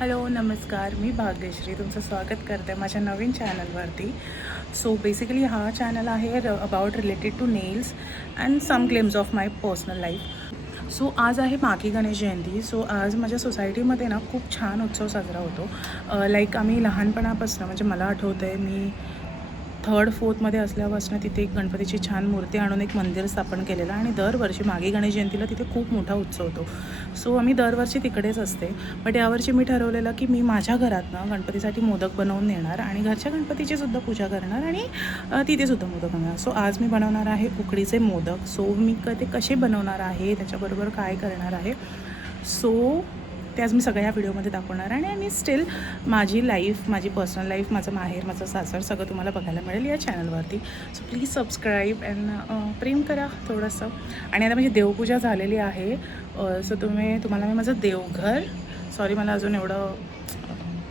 Hello नमस्कार, मी भाग्यश्री तुमचं स्वागत करते माझ्या नवीन चॅनलवरती. सो बेसिकली हा चॅनल आहे about related to nails and some claims of my personal life. So आज आहे माघी गणेश जयंती. सो आज माझ्या सोसायटीमध्ये ना खूप छान उत्सव साजरा होतो. लाईक आम्ही लहानपणापासून म्हणजे मला आठवतं आहे मी 3rd 4thमध्ये असल्यापासून तिथे एक गणपतीची छान मूर्ती आणून एक मंदिर स्थापन केलेलं आणि दरवर्षी माघी गणेश जयंतीला तिथे खूप मोठा उत्सव होतो. सो आम्ही दरवर्षी तिकडेच असते. बट यावर्षी मी ठरवलेलं की मी माझ्या घरातनं गणपतीसाठी मोदक बनवून नेणार आणि घरच्या गणपतीचीसुद्धा पूजा करणार आणि तिथेसुद्धा मोदक बनवणार. सो आज मी बनवणार आहे उकडीचे मोदक. सो मी ते कसे बनवणार आहे, त्याच्याबरोबर काय करणार आहे, सो ते आज मी सगळ्या व्हिडिओमध्ये दाखवणार आहे आणि स्टील माझी लाईफ, माझी पर्सनल लाईफ, माझं माहेर, माझं सासर सगळं तुम्हाला बघायला मिळेल या चॅनलवरती. सो प्लीज सबस्क्राईब अँड प्रेम करा थोडंसं. आणि आता माझी देवपूजा झालेली आहे. सो तुम्हाला मी माझं देवघर, सॉरी मला अजून एवढं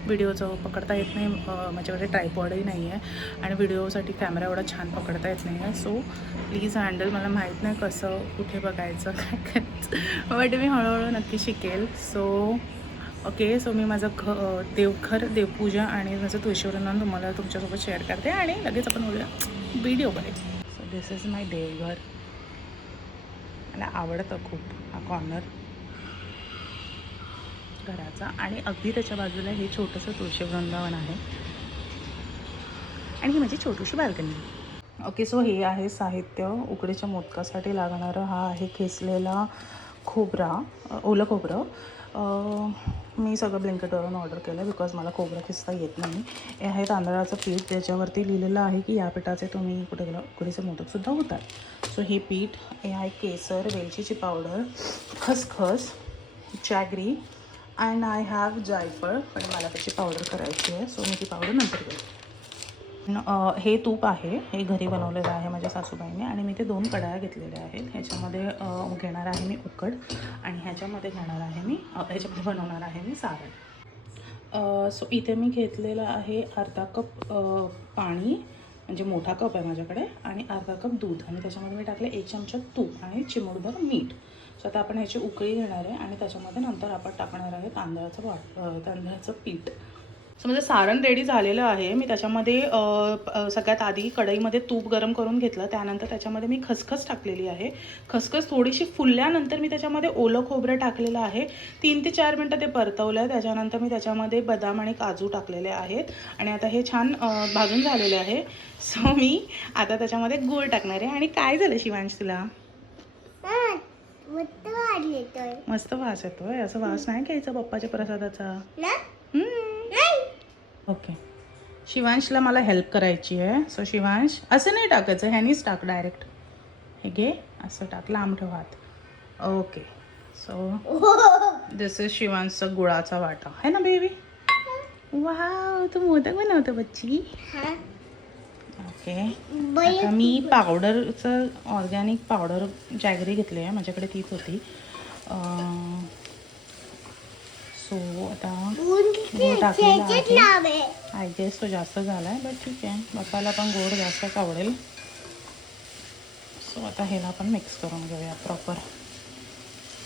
व्हिडिओचं पकडता येत नाही, माझ्याकडे ट्रायपॉडही नाही आहे आणि व्हिडिओसाठी कॅमेरा एवढा छान पकडता येत नाही आहे. सो प्लीज हँडल, मला माहीत नाही कसं कुठे बघायचं काय करायचं, बट मी हळूहळू नक्की शिकेल. सो ओके, सो मी माझं देवघर, देवपूजा आणि माझं तुळशीवृंदावन तुम्हाला तुमच्यासोबत शेअर करते आणि लगेच आपण बोलूया व्हिडिओमध्ये. सो दिस इज माय देवघर. मला आवडतं खूप हा कॉर्नर घराचा आणि अगदी त्याच्या बाजूला हे छोटंसं तुळशी वृंदावन आहे आणि ही माझी छोटीशी बाल्कनी. ओके, सो हे आहे साहित्य. उकडीच्या मोदकासाठी लागणारं हा आहे खेचलेला खोबरा, ओलं खोबरं. मी सगळं ब्लिंकेटवरून ऑर्डर केलं बिकॉज मला खोबरं खिचता येत नाही. हे आहे तांदळाचं पीठ, त्याच्यावरती लिहिलेलं आहे की या पिठाचे तुम्ही कुठे गेलं उकडीचे मोदकसुद्धा होतात. सो हे पीठ, हे आहे केसर, वेलचीची पावडर, खसखस, जॅगरी अँड आय हॅव जायफळ, पण मला त्याची पावडर करायची आहे. सो मी ती पावडर नंतर करते. हे तूप आहे, हे घरी बनवलेलं आहे माझ्या सासूबाईने आणि मी ते 2 कढया घेतलेल्या आहेत. ह्याच्यामध्ये घेणार आहे मी उकड आणि ह्याच्यामध्ये घेणार आहे मी ह्याच्यामध्ये बनवणार आहे मी सारण. सो इथे मी घेतलेलं आहे अर्धा कप पाणी, म्हणजे मोठा कप आहे माझ्याकडे, आणि अर्धा कप दूध आणि त्याच्यामध्ये मी टाकले 1 चमचा तूप आणि चिमूटभर मीठ. सो आता आपण ह्याची उकळी घेणार आहे आणि त्याच्यामध्ये नंतर आपण टाकणार आहे तांदळाचं पीठ. सो माझं सारण रेडी झालेलं आहे. मी त्याच्यामध्ये सगळ्यात आधी कढईमध्ये तूप गरम करून घेतलं, त्यानंतर त्याच्यामध्ये मी खसखस टाकलेली आहे. खसखस थोडीशी फुलल्यानंतर मी त्याच्यामध्ये ओलं खोबरं टाकलेलं आहे. 3 ते 4 मिनटं ते परतवलं. त्याच्यानंतर मी त्याच्यामध्ये बदाम आणि काजू टाकलेले आहेत आणि आता हे छान भाजून झालेले आहे. सो मी आता त्याच्यामध्ये गूळ टाकणार आहे. आणि काय झालं शिवांश तुला? मस्त वास येतोय. असं वास नाही घ्यायचा पप्पाच्या प्रसादाचा. ओके, शिवांशला मला हेल्प करायची आहे. सो शिवांश, असं नाही टाकायचं, ह्यानीच टाक डायरेक्ट. हे घे, असं टाक, लांब ठेव हात. ओके, सो दिस इज शिवांशचा गुळाचा वाटा है ना बेबी. वाव, तू मोदक बनवतो बच्ची. ओके, आता मी पावडरचं ऑर्गॅनिक पावडर जॅगरी घेतली आहे, माझ्याकडे तीच होती. सो आता गोड टाकलेला आहे. आय गेस तो जास्त झाला आहे, बट ठीक आहे, बाप्पाला पण गोड जास्तच आवडेल. सो आता ह्याला आपण मिक्स करून घेऊया प्रॉपर.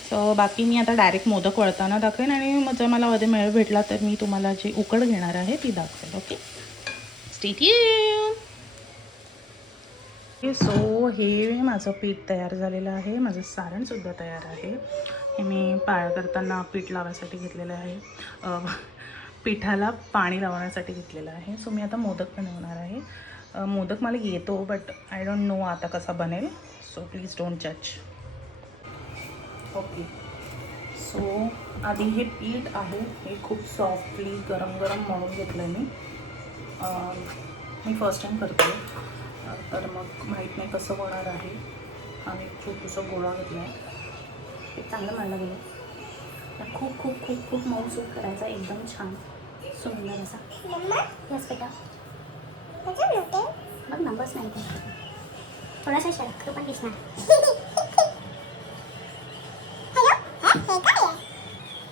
सो बाकी मी आता डायरेक्ट मोदक वळताना दाखवेन आणि मग जर मला मध्ये मेळ भेटला तर मी तुम्हाला जी उकड घेणार आहे ती दाखवेल. Okay, stay tune. सो हे माझं पीठ तयार झालेलं आहे, माझं सारणसुद्धा तयार आहे. हे मी पाया करताना पीठ लावायसाठी घेतलेलं आहे, पिठाला पाणी लावण्यासाठी घेतलेलं आहे. सो मी आता मोदक बनवणार आहे. मोदक मला येतो, बट आय डोंट नो आता कसा बनेल, सो प्लीज डोंट जज. ओके, सो आधी हे पीठ आहे, हे खूप सॉफ्टली गरम गरम मळून घेतलं आहे मी फर्स्ट टाईम करते, तर मग माहीत नाही कसं होणार आहे. आम्ही छोटंसं गोळा घेतला आहे, हे चांगलं मळलं गेलं. खूप खूप खूप खूप मऊसूत करायचा, एकदम छान सुंदर असा. यस बेटा, बघ नंबर्स नाही ते थोडासा शर्ट पण दिसणार.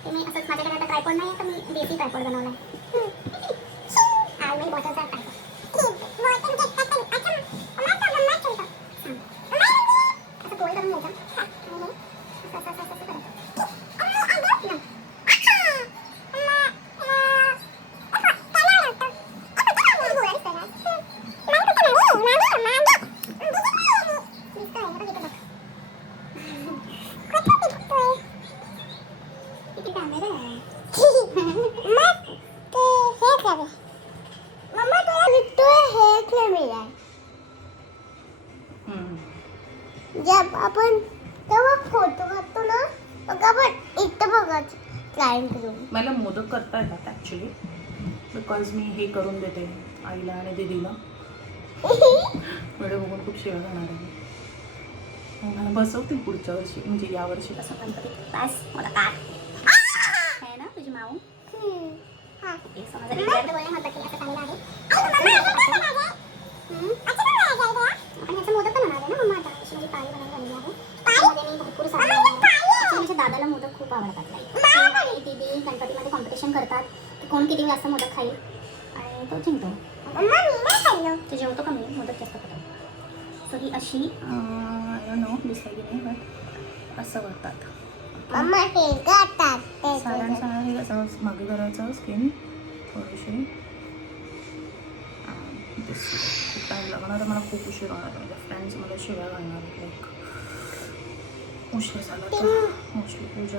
मी असंच, माझ्याकडे आता ट्रायपॉड नाही तर मी देसी ट्रायपॉड बनवला आहे. आणि बॉटलचा ट्रायपॉड. मोदक करता येतात ॲक्च्युली, बिकॉज मी हे करून देते आईला आणि दीदीला. व्हिडिओ बघून खूप शिवाय जाणार आहे. मला बसवतील पुढच्या वर्षी, म्हणजे यावर्षी. कसं गणपती बस मला काय आहे ना तुझी माऊ. एक समजा इंग्लंड बोलणे होता की असं चांगलं आहे. आणि ह्याचं मोदक पण होणार आहे ना मम्मा. आता अशी माझी पाळी बनायला झालेली आहे. त्यामध्ये मी भरपूर सारे माझ्या दादाला मोदक खूप आवडतात. दीदी गणपतीमध्ये कॉम्पिटिशन करतात की कोण किती जास्त मोदक खाईल आणि तो जिंकतो. ते जेवतो कमी, मोदक जास्त खातो. सो ही अशी नो दिसते की नाही, बट असं करतात. सारण हे असं मागे करायचं स्किन थोडीशी. खूप टाईम लागणार, मला खूप उशीर होणार. माझ्या फ्रेंड्स मला शिव्या घालणार, लाईक उशीर झाला तर मोस्टली पूजा.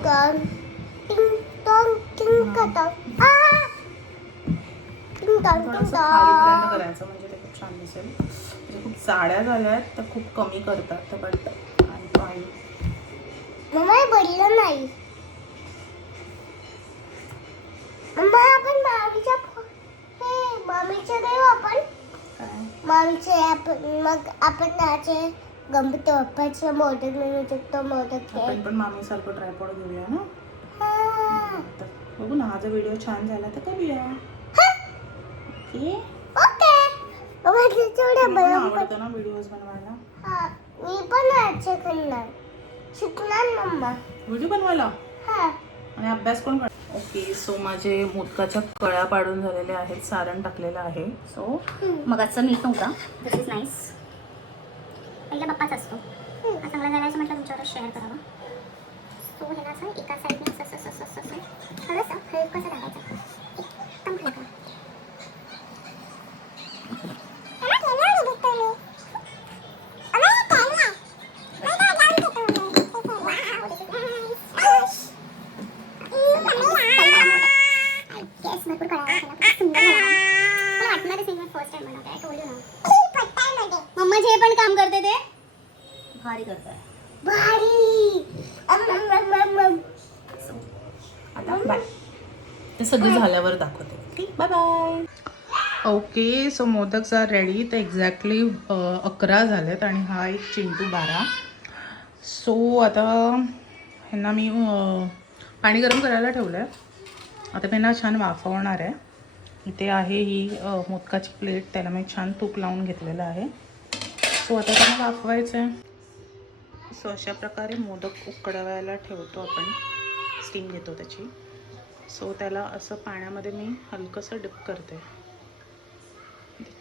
थोडंसं खालीपर्यंत करायचं म्हणजे ते खूप छान दिसेल. म्हणजे खूप जाड्या झाल्या आहेत तर खूप कमी करतात, बट फाईन. बोललं नाही आपण मामीच्या देऊ आपण मामीचे मग आपण नाचे गणपती बाप्पाचे मोदक मिळू शकतो. मोदक आपण पण मामीसारखं ट्रायपॉड घेऊया ना. तर बघू ना, हा जर व्हिडिओ छान झाला तर करूया. ओके आवडतं ना व्हिडिओज बनवायला. मी पण नाचे करणार शिकणार मम्मा व्हिडिओ बनवायला. आणि अभ्यास कोण करणार? ओके, सो माझे मोदकाच्या कळ्या पाडून झालेल्या आहेत, सारण टाकलेलं आहे. सो मगाचं मीठ नव्हता. दिस इज नाईस. पहिला बाप्पाच असतो. हा चांगला झाला असं म्हटलं तुमच्यावर शेअर करावा. सो ह्याला असं एका साईडने असं थोडंसं हलकंसं टाकायचं. एकदम हलकं. मम्मा जे पण काम करते ते भारी करताय. आता बाय. ते सगळं झाल्यावर दाखवते. Bye bye. Okay, so modak are ready. तर एक्झॅक्टली 11 झालेत आणि हा एक चिंटू 12. सो आता ह्यांना मी पाणी गरम करायला ठेवलं आहे. आता मी ह्यांना छान वाफवणार आहे. इथे आहे ही मोदकाची प्लेट, त्याला मी छान तूप लावून घेतलेलं आहे. सो आता त्यांना वाफवायचं आहे. सो अशा प्रकारे मोदक उकडवायला ठेवतो आपण, स्टीम घेतो त्याची. सो त्याला असं पाण्यामध्ये मी हलकंसं डिप करते.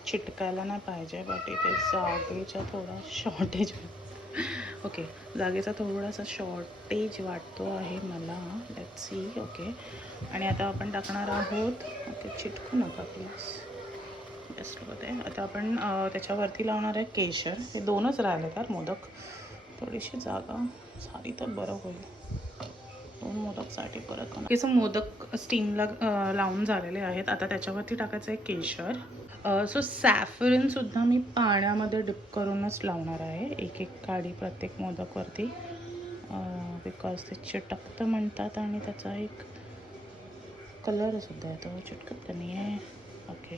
चिटकायला नाही पाहिजे, बट इथे जागेचा थोडा शॉर्टेज. ओके, जागेचा थोडासा शॉर्टेज वाटतो आहे मला. Let's see. ओके, आणि आता आपण टाकणार आहोत. ओके, चिटकू नका प्लीज. जस्ट होते. आता आपण त्याच्यावरती लावणार आहे केशर. हे 2च राहिले तर मोदक. थोडीशी जागा झाली तर बरं होईल. 2 मोदकसाठी परत केस. मोदक स्टीमला लावून झालेले आहेत. आता त्याच्यावरती टाकायचं आहे केशर. सो सॅफरनसुद्धा मी पाण्यामध्ये डिप करूनच लावणार आहे, एक काडी प्रत्येक मोदकवरती, बिकॉज ते चिटकतं म्हणतात आणि त्याचा एक कलरसुद्धा येतो. चिटकत नाही आहे. ओके,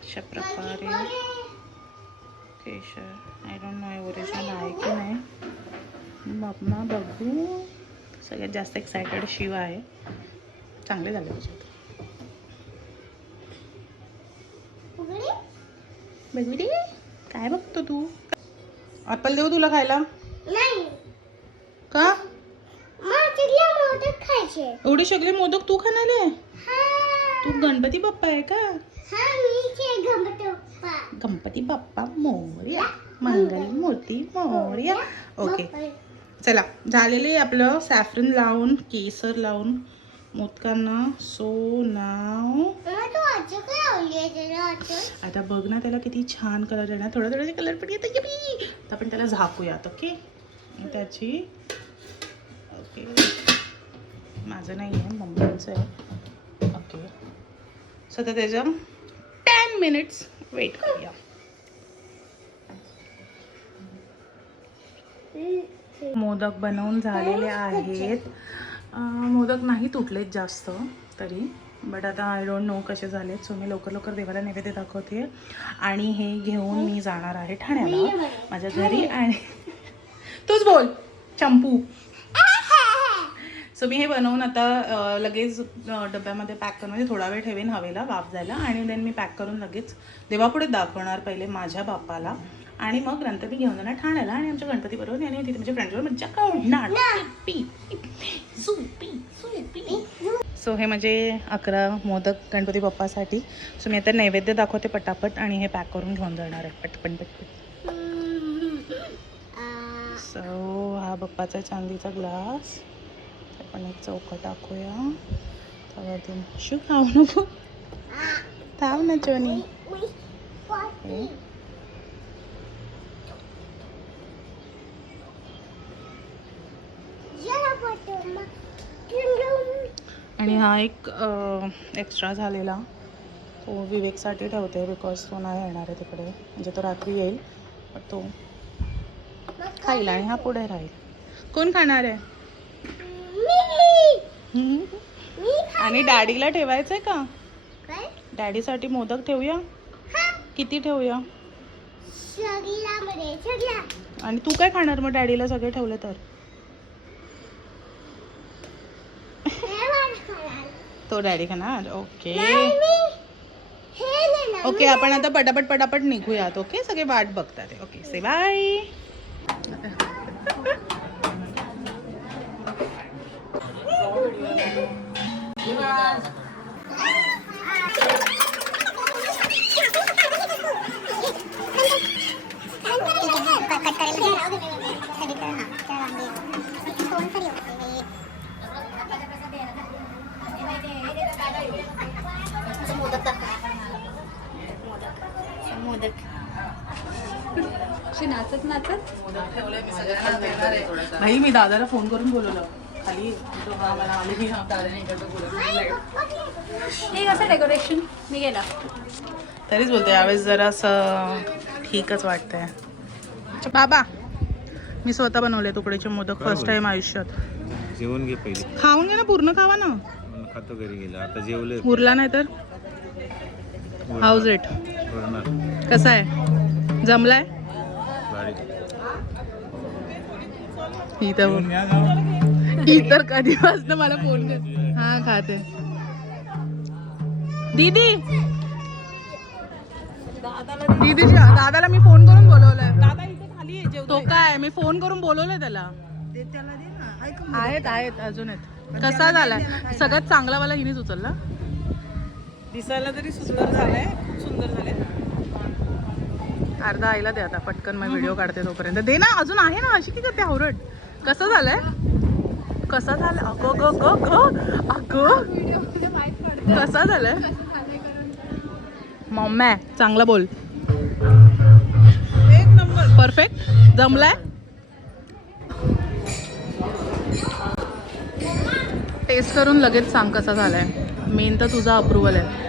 अशा प्रकारे केशर. आय डोंट नो ओरिजिनल आहे की नाही. मम्मा बघू. सगळ्यात जास्त एक्सायटेड शिवा आहे. चांगले झाले त्याच्यात. बेबी काय बघतो तू? ॲपल देऊ तुला खायला? नाही. का? मोदक खायचे. एवढे सगळे मोदक तू खाणार आहे? तू गणपती बाप्पा आहे का? गणपती बाप्पा मोरया. मंगल मूर्ती मोरया. ओके, चला झालेले आपलं सॅफरन लावून केसर लावून मोदकांना. सो नाव आता बघ ना, त्याला किती छान कलर आहे ना. थोडा थोडा कलर पण येतं. आता आपण त्याला झाकूयात. ओके, त्याची. ओके, माझं नाही आहे, मम्मीचं आहे. ओके, सो आता त्याचं 10 मिनिट्स वेट करूया. मोदक बनवून झालेले आहेत. मोदक नाही तुटलेत जास्त तरी, बट आता आय डोंट नो कसे झालेत. सो मी लवकर लवकर देवाला नैवेद्य दाखवते आणि हे घेऊन मी जाणार आहे ठाण्याला माझ्या घरी. आणि तूच बोल चंपू. सो मी हे बनवून आता लगेच डब्यामध्ये पॅक करून, म्हणजे थोडा वेळ ठेवेन हवेला वाफ जायला, आणि देन मी पॅक करून लगेच देवापुढे दाखवणार पहिले माझ्या बाप्पाला, आणि मग नंतर मी घेऊन जाणार ठाण्याला आणि आमच्या गणपती बरोबर आणि तिथे माझ्या फ्रेंड्सवर मज्जा करणार. सो हे म्हणजे 11 मोदक गणपती बाप्पासाठी. सो मी आता नैवेद्य दाखवते पटापट आणि हे पॅक करून घेऊन जाणार आहे पटपट पटपट. सो हा बाप्पाचा चांदीचा ग्लास, आपण एक चौका टाकूया त्यावरती. शू खाऊ नको, थांब ना चोनी. आणि हा एक एक्स्ट्रा झालेला तो विवेकसाठी ठेवते, बिकॉज तो नाही येणार आहे तिकडे, म्हणजे तो रात्री येईल तो खाईल आणि हा पुढे राहील. कोण खाणार आहे? आणि डॅडीला ठेवायचंय का? डॅडीसाठी मोदक ठेवूया? किती ठेवूया? आणि तू काय खाणार मग डॅडीला सगळे ठेवले तर? तो डॅडी खाणार. ओके ओके, आपण आता पटापट पटापट निघूयात. ओके, सगळे वाट बघतात. ओके, से बाय. नाचत नाचत भाई मी दादाला फोन करून बोलवलं खाली. हा मला आले की कसं डेकोरेशन मी गेला तरीच बोलते यावेळेस जरा असं ठीकच वाटतंय. बाबा मी स्वतः बनवले तुकड्याचे मोदक फर्स्ट टाइम आयुष्यात. जेवण घे पहिले. खाऊन घे ना, पूर्ण खावा ना. खातो घरी गेला आता जेवले. उरला नाही तर हाऊस इट कसा आहे? जमलाय? ही तर कधीपासून मला फोन कर. हा खाते दीदी. दादाला मी फोन करून बोलवलंय. दादा इथे खाली आहे. तो काय मी फोन करून बोलवलंय त्याला. आहेत अजून आहेत. कसा झालाय? सगळ्यात चांगला वाला हिनेच उचलला. दिसायला तरी सुंदर झालाय. सुंदर झाले. अर्धा आईला दे आता पटकन, मग व्हिडिओ काढते तोपर्यंत. दे ना, अजून आहे ना. अशी की करते हावरट. कसं झालंय? कसा झालं? अगं ग ग ग अगं कसा झालंय? मम्मी चांगला बोल. एक नंबर परफेक्ट. जमलाय? टेस्ट करून लगेच सांग कसा झालाय. मेन तर तुझा अप्रुव्हल आहे.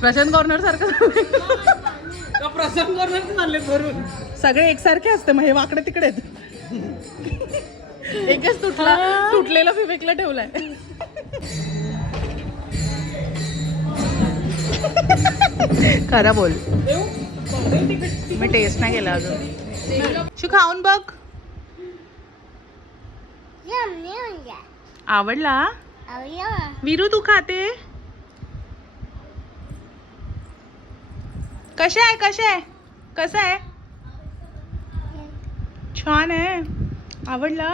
प्रशांत कॉर्नर सारखं प्रशांत कॉर्नर झाले भरून. सगळे एकसारखे असते मग हे वाकडे तिकडे एकच तुटलेला विवेकला ठेवलाय. खरा बोल. मी टेस्ट नाही केला अजून. शू खाऊन बघ. आवडला? वीरू तू खाते? कशा आहे? कसं आहे? छान आहे. आवडला?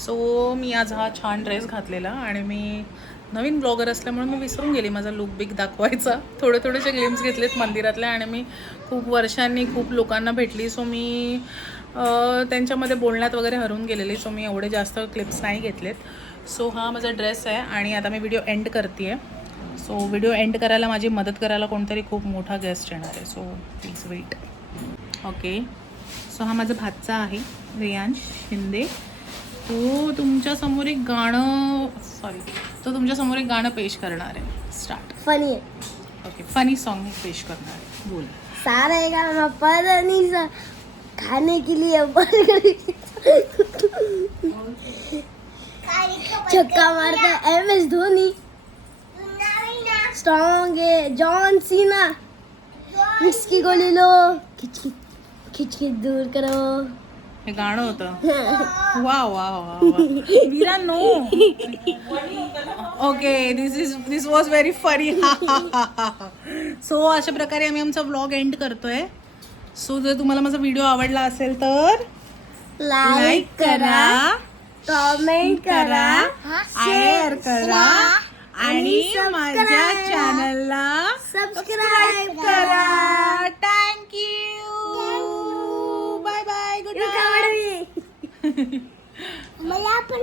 सो मी आज हा छान ड्रेस घातलेला आणि मी नवीन ब्लॉगर असल्यामुळे मी विसरून गेली माझा लुक बिक दाखवायचा. थोडेसे ग्लिम्स घेतलेत मंदिरातल्या आणि मी खूप वर्षांनी खूप लोकांना भेटली. सो मी त्यांच्यामध्ये बोलण्यात वगैरे हरवून गेलेली. सो मी एवढे जास्त क्लिप्स नाही घेतलेत. सो हा माझा ड्रेस आहे आणि आता मी व्हिडिओ एंड करते आहे. सो व्हिडिओ एंड करायला माझी मदत करायला कोणतरी खूप मोठा गेस्ट येणार आहे. So please wait. Okay, so हा माझा भाचा आहे रियांश शिंदे. तो तुमच्यासमोर एक गाणं तो तुमच्यासमोर एक गाणं पेश करणार आहे. Start. Funny okay, funny song पेश करणार आहे. बोल. सारे गाना पढ़नी सा खाने के लिए बर्गर छक्का मारता MS धोनी, स्ट्रॉन्ग है जॉन सीना, मिक्स की गोली लो, खिच खिच दूर करो. हे गाणं होतं. वा वा वा वीरा नो. Okay, this was very funny. So अशा प्रकारे आम्ही आमचा व्लॉग एंड करतोय. सो जर तुम्हाला माझा व्हिडिओ आवडला असेल तर लाईक करा, कमेंट करा, शेअर करा आणि माझ्या चॅनलला सबस्क्राईब करा. Thank you. Bye bye. Good night. मला पण